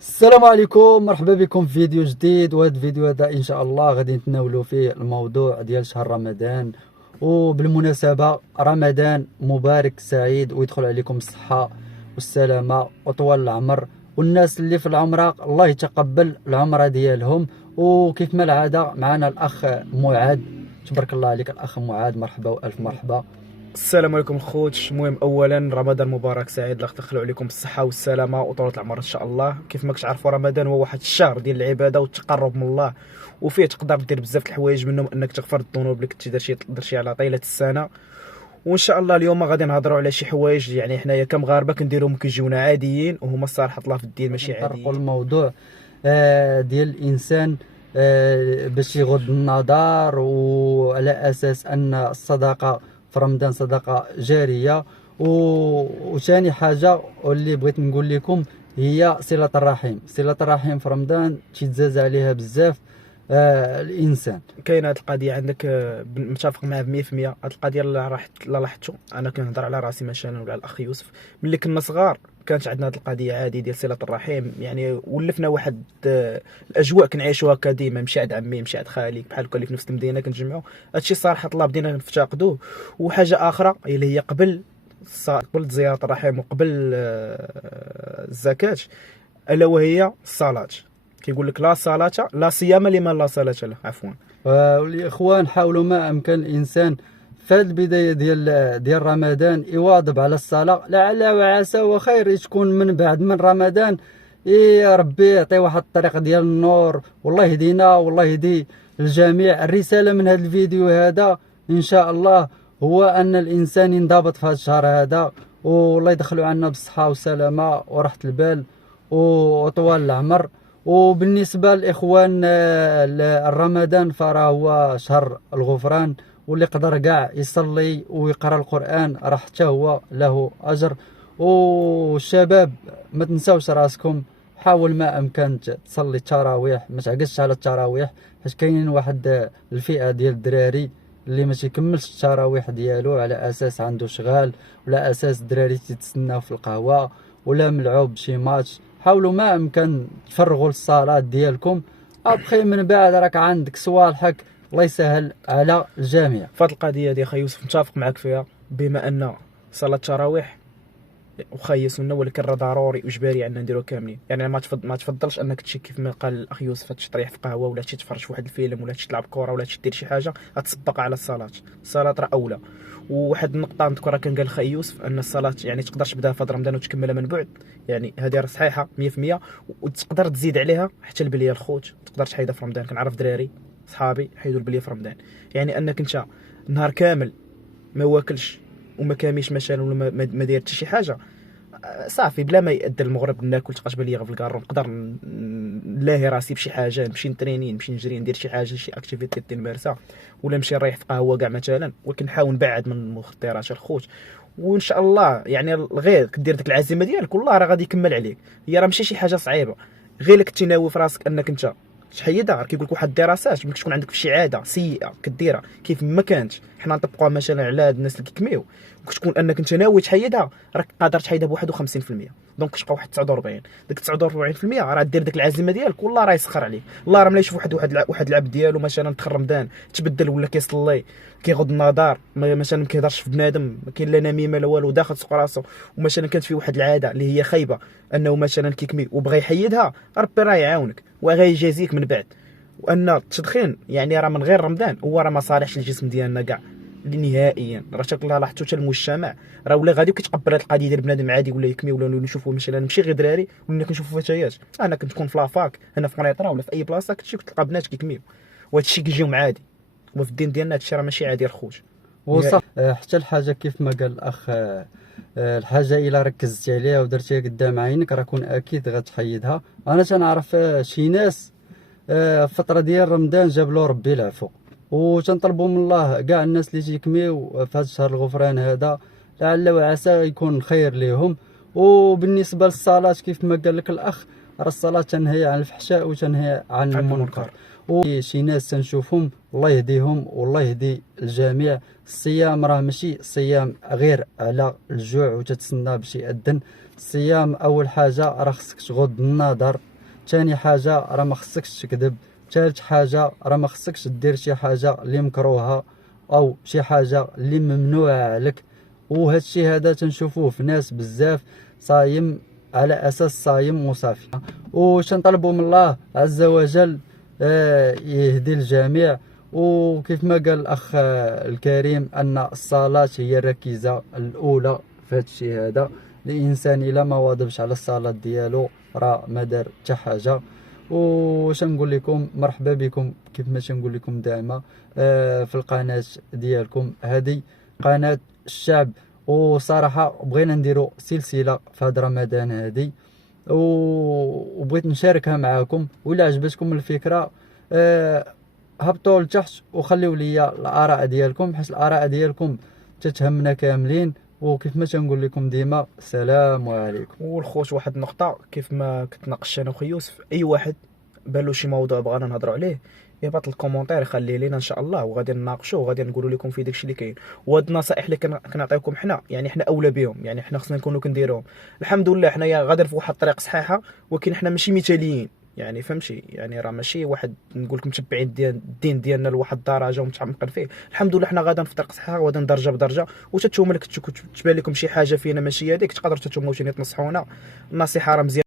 السلام عليكم، مرحبا بكم في فيديو جديد. وهذا الفيديو هذا ان شاء الله غادي نتناولوا فيه الموضوع ديال شهر رمضان. وبالمناسبة رمضان مبارك سعيد ويدخل عليكم الصحة والسلامة وطول العمر، والناس اللي في العمرة الله يتقبل العمرة ديالهم. وكيف ما العادة معنا الأخ معاذ، تبارك الله عليك الأخ معاذ، مرحبا وألف مرحبا. السلام عليكم الخوت. المهم اولا رمضان مبارك سعيد، الله يدخلوا عليكم بالصحه والسلامه وطولة العمر ان شاء الله. كيف ما كتعرفوا رمضان هو واحد الشهر ديال العباده والتقرب من الله، وفيه تقدر دير بزاف د الحوايج، منهم انك تغفر الذنوب اللي كنتي درتي على طيله السنه. وان شاء الله اليوم غادي نهضروا على شي حوايج يعني حنايا كمغاربه كنديروهم كيجيونا عاديين، وهما الصراحه الله في الدين ماشي نطرقوا عاديين. الموضوع ديال الانسان باش يغض النظر، وعلى اساس ان الصدقه في رمضان صدقه جاريه. وثاني حاجه واللي بغيت نقول لكم هي صله الرحم. صله الرحم في رمضان تيتزاز عليها بزاف الانسان. كاينه هاد القضيه عندك، متفق معاه ب 100%. هاد القضيه اللي لاحظتو انا كنهضر على راسي مثلا ولا على الاخ يوسف، ملي كنا صغار كانت عندنا هاد القضيه عادي ديال صله الرحم، يعني ولفنا واحد الاجواء كنعيشوها هكا ديما، مشي عند عمي مشي عند خالي بحال هكا اللي في نفس المدينه كنتجمعوا. هادشي صراحه الله بدينا نفتقدوه. وحاجه اخرى اللي هي قبل زياره الرحم وقبل الزكاه، الا وهي الصلاه. كيقول لك لا صلاة لا صيام لمن لا صلاة له، عفوا. والاخوان حاولوا ما امكن الانسان في هذه البدايه ديال رمضان يواظب على الصلاه، لعل وعسى وخير تكون من بعد من رمضان يا ربي يعطي واحد الطريق ديال النور، والله يهدينا والله يهدي الجميع. الرساله من هذا الفيديو هذا ان شاء الله هو ان الانسان ينضبط في هذا الشهر هذا، والله يدخلوا عنا بالصحه والسلامه وراحه البال وطوال العمر. وبالنسبة للإخوان الرمضان فراه هو شهر الغفران، واللي قدر كاع يصلي ويقرأ القرآن راه حتى هو له أجر. والشباب ما تنساوش راسكم، حاول ما أمكن تصلي التراويح، ما تعقدش على التراويح، حيت كاينين واحد الفئة ديال الدراري اللي ما تيكملش التراويح ديالو على اساس عنده شغال، ولا اساس الدراري تيتسناو في القهوه، ولا ملعوب بشي ماتش. حاولوا ما امكن تفرغوا الصلاه ديالكم، ابخي من بعد راك عندك صوالحك، الله يسهل على الجميع. فهاد القضية دي اخي يوسف متفق معك فيها، بما ان صلاة التراويح واخا هي سنه ولكن راه ضروري واجباري عندنا نديروها كاملين. يعني ما تفضلش انك تمشي كيف ما قال الاخ يوسف تمشي تريح في قهوه، ولا تمشي تفرج في واحد الفيلم، ولا تمشي تلعب كره، ولا تمشي دير شي حاجه غتسبق على الصلاه. الصلاه راه اولى. وواحد النقطه نذكرها كان قال الاخ يوسف ان الصلاه يعني تقدر تبداها في رمضان وتكملها من بعد، يعني هذه راه صحيحه 100%. وتقدر تزيد عليها حتى البليه الخوت تقدر تحيدها في رمضان. كنعرف دراري صحابي حيدوا البليه في رمضان، يعني انك انت نهار كامل ما واكلش وما كاميش مثلا، ولا ما داير حتى شي حاجه، صافي بلا ما يأذن المغرب ناكل تبقى ليا في الكارو، نقدر نلاهي راسي بشي حاجه، نمشي نتريني، نمشي نجري، ندير شي حاجه شي اكتيفيتي نمارسها، ولا نمشي نريح في قهوه كاع مثلا. ولكن نحاول نبعد من المخدرات الخوت. وان شاء الله يعني غير كدير ديك العزيمه ديالك والله راه غادي يكمل عليك. هي راه ماشي شي حاجه صعيبه، غير لك تناوي في راسك انك انت تحيدها. كيقول لك واحد الدراسات ملي تكون عندك شي عاده سيئه كديرها كيف ما كانتش، حنا نطبقوها مثلا على هاد الناس اللي كيكميو، كتكون انك انت ناوي تحيدها راك قادر تحيدها ب 51%. دونك كتبقى واحد 49، ديك 49% راه دير ديك العزيمه ديالك والله راه يسخر عليك. الله راه ملي يشوف واحد العبد ديالو مثلا دخل رمضان تبدل ولا كيصلي كيغض النظر، مثلا ما كيهضرش في بنادم، ما كاين لا نميمه لا والو، داخل سوق راسو، ومثلا كانت فيه واحد العاده اللي هي خايبه انه مثلا كيكمي وبغى يحيدها، ربي راه يعاونك وغيجازيك من بعد. وان التدخين يعني راه من غير رمضان هو راه ما صالحش الجسم ديالنا كاع نهائيا. راه شكلها لاحظتوا حتى المجتمع راه ولا غادي كيتقبل هذه القضيه ديال بنادم عادي ولا يكمي، ولا نشوفوا مثلا ماشي غير دراري، ولا كنشوفوا فتيات. انا كنت كون في لافاك هنا في قنيطره ولا في اي بلاصه كتمشي كتلقى بنات كيكميو، وهذا الشيء كيجيهم عادي. وفي الدين ديالنا هذا الشيء راه ماشي عادي الخوت وصح. حتى الحاجه كيف ما قال الاخ، الحاجه الا ركزتي عليها ودرتيها قدام عينك راه كون اكيد غتحيدها. انا تنعرف شي ناس الفتره ديال رمضان جاب له ربي العفو، وتنطلبوا من الله كاع الناس اللي تيكميو في هذا الشهر الغفران هذا لعل وعسى يكون خير ليهم. وبالنسبه للصلاه كيف ما قال لك الاخ، راه الصلاه تنهي عن الفحشاء وتنهي عن المنكر. وشي ناس تنشوفهم الله يهديهم والله يهدي الجميع. الصيام راه ماشي صيام غير على الجوع وتتسنى باش يأذن. الصيام اول حاجه راه خصك تغض النظر ثاني حاجه راه ما خصكش تكذب. ثالث حاجه راه ما خصكش دير شي حاجه اللي مكروهه او شي حاجه اللي ممنوعه عليك. وهذا الشيء هذا تنشوفوه في ناس بزاف صايم على اساس صايم وصافي. وش نطلبوا من الله عز وجل يهدي الجميع. وكيف ما قال الاخ الكريم ان الصلاه هي الركيزه الاولى في هذا الشيء هذا. الانسان الا ما واظبش على الصلاه ديالو راه ما دار حتى حاجه. وش نقول لكم، مرحبا بكم كيف ما تنقول لكم دائما في القناه ديالكم هذه قناه الشعب. وصراحه بغينا نديرو سلسله في هذا رمضان هذه وبغيت نشاركها معكم. ولا عجبتكم الفكره هبطوا لتحت وخليوا لي الاراء ديالكم، حيت الاراء ديالكم تتهمنا كاملين. وكيف ما تنقول لكم ديما السلام عليكم. والخوت واحد النقطه، كيف ما كنت ناقشت انا وخي يوسف، اي واحد بالو شي موضوع بغانا نهضروا عليه يبعث الكومونتير يخليه لينا ان شاء الله، وغادي نناقشوه وغادي نقولوا لكم في داكشي اللي كاين. وهاد النصائح اللي كنعطيوكم حنا، يعني حنا اولى بهم، يعني حنا خصنا نكونوا كنديروهم. الحمد لله حنايا غادر في واحد الطريق صحيحه، ولكن حنا ماشي مثاليين، يعني فهمتي، يعني راه ماشي واحد نقول لكم متبعين الدين ديالنا لواحد الدرجه ومتعمقين فيه. الحمد لله حنا غادي في طريق صحيحه وغادي درجه بدرجه. وتتوما ملي تبان لكم شي حاجه فينا ماشي هذيك تقدروا تتوما تنصحونا. النصيحه راه مزيان.